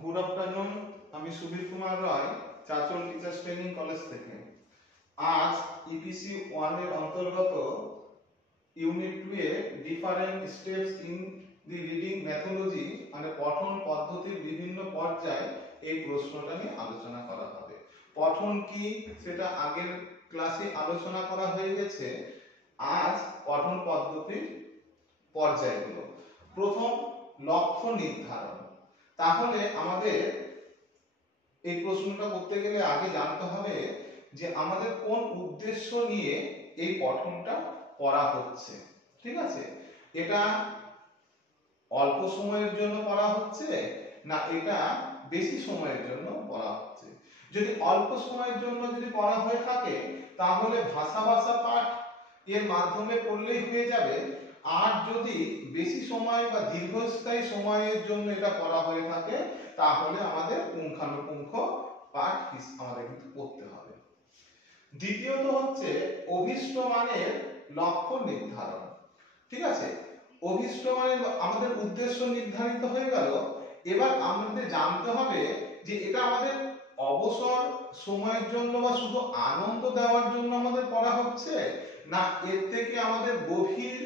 Good afternoon, আমি সুবীর কুমার রায়, Chanchal teachers training college থেকে। আজ ইপিসি 1 এর অন্তর্গত unit 2 a different steps in the reading methodology মানে পঠন পদ্ধতির বিভিন্ন পর্যায় এই প্রশ্নটা নিয়ে আলোচনা করা হবে। পঠন কি সেটা আগের ক্লাসে আলোচনা করা হয়ে গেছে। আজ পঠন পদ্ধতির পর্যায়গুলো। প্রথম, লক্ষ্য নির্ধারণ। তাহলে আমাদের এই প্রশ্নটা করতে গেলে আগে জানতে হবে যে আমাদের কোন উদ্দেশ্য নিয়ে এই পঠনটা করা হচ্ছে। ঠিক আছে, এটা অল্প সময়ের জন্য করা হচ্ছে না এটা বেশি সময়ের জন্য করা হচ্ছে। যদি অল্প সময়ের জন্য যদি করা হয়ে থাকে তাহলে ভাষা পাঠ এর মাধ্যমে পড়লেই হয়ে যাবে। আর যদি বেশি সময় বা দীর্ঘস্থায়ী সময়ের জন্য এটা করা হয়ে থাকে তাহলে আমাদের পুঙ্খানুপুঙ্খ পাঠ আমাদের কিন্তু করতে হবে। দ্বিতীয়ত হচ্ছে অভীষ্ট মানের লক্ষ্য নির্ধারণ। ঠিক আছে, অভীষ্ট মানের আমাদের উদ্দেশ্য নির্ধারিত হয়ে গেল। এবার আমাদের জানতে হবে যে এটা আমাদের অবসর সময়ের জন্য বা শুধু আনন্দ দেওয়ার জন্য আমাদের পড়া হচ্ছে না এর থেকে আমাদের গভীর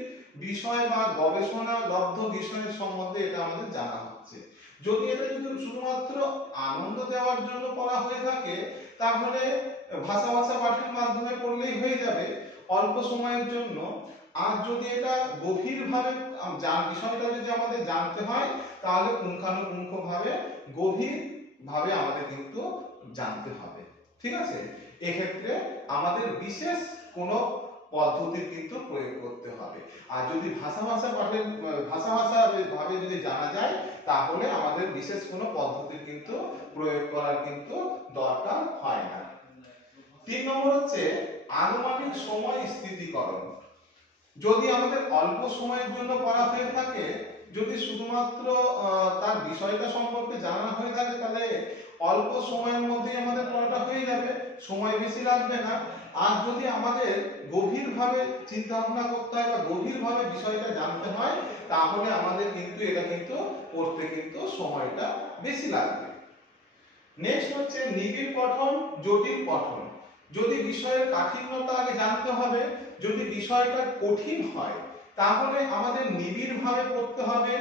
বিষয় বা গবেষণা লব্ধ বিষয়ের সম্বন্ধে এটা আমাদের জানা হচ্ছে। যদি এটা যদি শুধুমাত্র আনন্দ দেওয়ার জন্য পড়া হয়ে থাকে তাহলে ভাষা পাঠের মাধ্যমে পড়লেই হয়ে যাবে অল্প সময়ের জন্য। আর যদি এটা গভীরভাবে বিষয়টা যদি আমাদের জানতে হয় তাহলে পুঙ্খানুপুঙ্খভাবে গভীরভাবে আমাদের কিন্তু জানতে হবে। ঠিক আছে, এক্ষেত্রে আমাদের বিশেষ কোনো পদ্ধতির কিন্তু প্রয়োগ করতে হবে। আর যদি ভাষা ভাবে যদি জানা যায় তাহলে আমাদের বিশেষ কোনো পদ্ধতির কিন্তু প্রয়োগ করার কিন্তু দরকার হয় না। 3 নম্বর হচ্ছে আনুমানিক সময় স্থিতিকরণ। যদি আমাদের অল্প সময়ের জন্য পড়া হয়ে থাকে, যদি শুধুমাত্র তার বিষয়টা সম্পর্কে জানা হয়ে থাকে তাহলে অল্প সময়ের মধ্যেই আমাদের পড়াটা হয়ে যাবে, সময় বেশি লাগবে না। আর যদি আমাদের গভীরভাবে চিন্তা ভাবনা করতে হয় বা গভীরভাবে বিষয়টা জানতে হয় তাহলে আমাদের কিন্তু এটা কিন্তু পড়তে কিন্তু সময়টা বেশি লাগবে। নেক্সট হচ্ছে নিবিড় পঠন, জটিল পঠন। যদি বিষয়ের কাঠিন্যতা আগে জানতে হবে, যদি বিষয়টা কঠিন হয় তাহলে আমাদের নিবিড়ভাবে পড়তে হবে,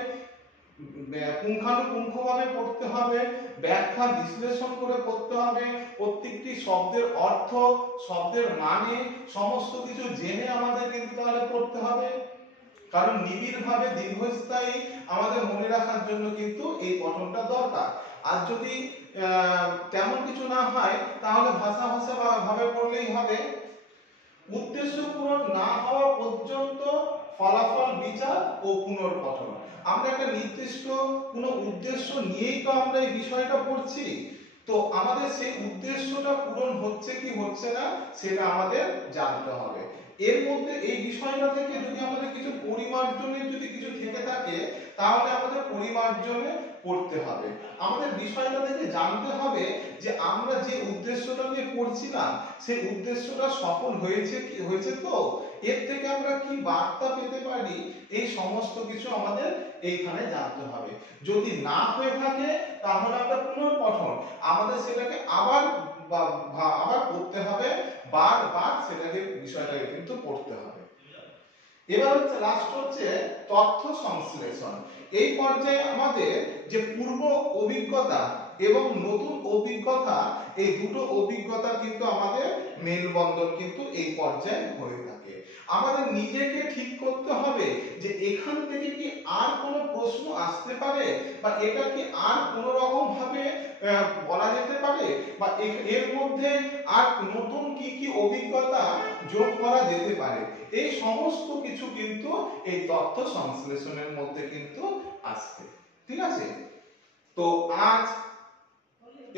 পুঙ্খানুপুঙ্খভাবে পড়তে হবে, ব্যাখ্যা বিশ্লেষণ করে পড়তে হবে, প্রত্যেকটি শব্দের অর্থ শব্দের মানে সমস্ত কিছু জেনে আমাদের কিন্তু তাহলে পড়তে হবে। কারণ নিবিড়ভাবে দীর্ঘস্থায়ী আমাদের মনে রাখার জন্য কিন্তু এই পঠনটা দরকার। আর যদি তেমন কিছু না হয় তাহলে ভাষা ভাবে পড়লেই হবে। উদ্দেশ্য পূরণ না হওয়া পর্যন্ত ফলাফল বিচার ও পুনর্পঠন। আমরা একটা নির্দিষ্ট কোনো উদ্দেশ্য নিয়েই তো আমরা এই বিষয়টা পড়ছি, তো আমাদের সেই উদ্দেশ্যটা পূরণ হচ্ছে কি হচ্ছে না সেটা আমাদের জানতে হবে। এর মধ্যে এই বিষয়টা থেকে যদি আমাদের কিছু পরিমার্জনের যদি কিছু থেকে থাকে তাহলে আমাদের পরিমার্জনে পড়তে হবে। আমাদের বিষয়টা থেকে জানতে হবে যে আমরা যে উদ্দেশ্যটা নিয়ে পড়ছিলাম সেই উদ্দেশ্যটা সফল হয়েছে তো এর থেকে আমরা কি বার্তা পেতে পারি এই সমস্ত কিছু আমাদের এইখানে জানতে হবে। যদি না হয়ে থাকে তাহলে আমরা পুনর্পঠন আমাদের সেটাকে আবার পড়তে হবে, বারবার সেটাকে বিষয়টাকে কিন্তু পড়তে হবে। এবার হচ্ছে লাস্ট হচ্ছে তথ্য সংশ্লেষণ। এই পর্যায়ে আমাদের যে পূর্ব অভিজ্ঞতা এবং নতুন অভিজ্ঞতা এই দুটো অভিজ্ঞতা কিন্তু আমাদের মেলবন্ধন কিন্তু এই পর্যায়ে হয়ে থাকে। আমাদের নিজেকে ঠিক করতে হবে যে এখান থেকে কি আর কোনো প্রশ্ন আসতে পারে বা এটা কি আর কোনো রকম ভাবে বলা যেতে পারে বা এর মধ্যে আর নতুন কি অভিজ্ঞতা যোগ করা যেতে পারে। এই সমস্ত কিছু কিন্তু এই তথ্য সংশ্লেষণের মধ্যে কিন্তু আসবে। ঠিক আছে, তো আজ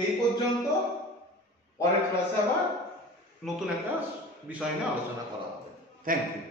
এই পর্যন্ত। পরের ক্লাসে আবার নতুন একটা বিষয় নিয়ে আলোচনা করা হবে। Thank you.